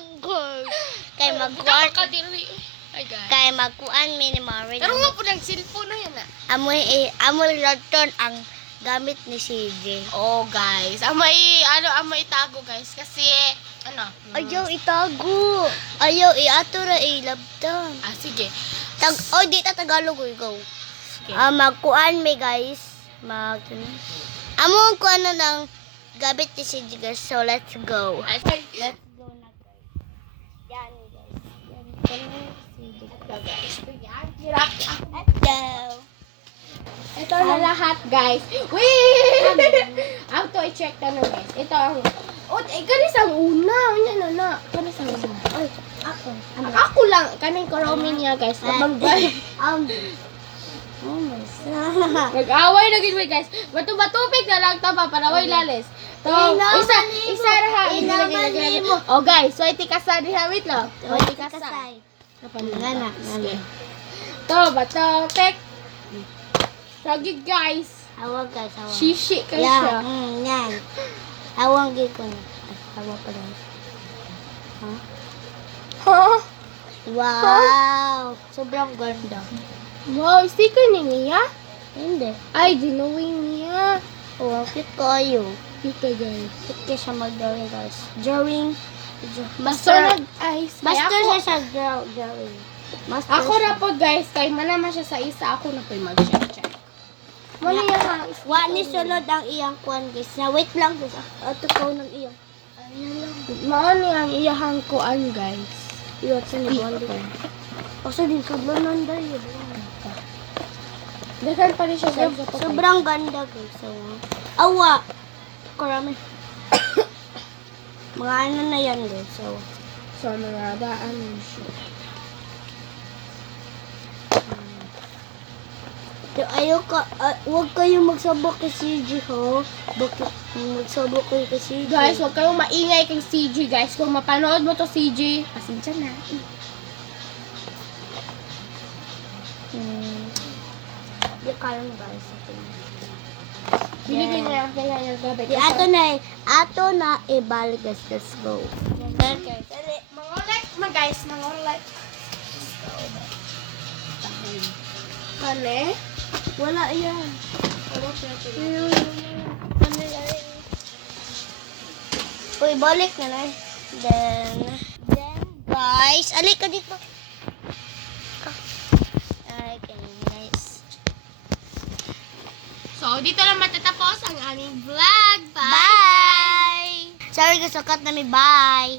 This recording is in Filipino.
Agol. Kay magkuan. Ay, guys. Kay magkuan minimary. Pero nga po ng cellphone na yan, Amoy laton ang gamit ni CJ. Oh, guys. Amay itago, guys. Kasi, Ayaw itago. Ayaw iato ra ilabtan. sige. Di ta Tagalog go. Sige. Magkuan mi guys. Among kuan na ng gamit ni CJ guys. So let's go. Let's go na guys. Yan guys. Let's go. Ito na lahat, guys. Wait! Auto i-check na no, guys. Ito ang... kanis ang una. Kanis ang una. Ay, Ako. ako lang. Kanin ko roaming niya, guys. Magbay. Oh my God. Mag-away na gid guys. Bato-batupik na lang tama para way lalis. To, isa ra ha. Oh guys, so iti kasa diha wait lang. So iti kasa. Ngana. To, batupik. Sagid guys. Awag guys, awag. Shishi kay siya. Yan. Awang gid ko na. Awag pa lang. Ha? Wow. Sobrang ganda. Wow, sticker ni niya? Hindi. Ay, dinawin niya. Oh, cute kayo. Ito guys. Cute kayo siya mag-drawing guys. Drawing. Basta Basta siya sa drawing. Ako na po guys, kay manaman siya sa isa, ako na po mag-check. Wala yan ha. Wa ni sulod ang iyang kuan guys. Na wait lang guys. Ato ko ng iyang. Maano ang iyahang kuan guys. Iyot sa ni Bondo. Kasi din kablanan dahil. Dagan pa rin siya guys. Sobrang ganda guys. So, awa. Karami. Mga ano na yan guys. So, mga daan siya. Ayaw ka, huwag kayong magsabak kay CG ho. Bakit magsabak kayo kay CG? Guys, huwag kayong maingay kay CG guys. Kung mapanood mo to CG, pasensya na. Di kalam guys. Bilibin na lang kaya yung gabi. Di ato na ibalik guys. Let's go. Okay. Mangulit mo guys, mangulit. Kane? Wala yan. Uy, balik na na. Then guys, alik ka dito. Okay, guys. So, dito lang matatapos ang aming vlog. Bye! Bye! Sorry, gusto cut na may bye.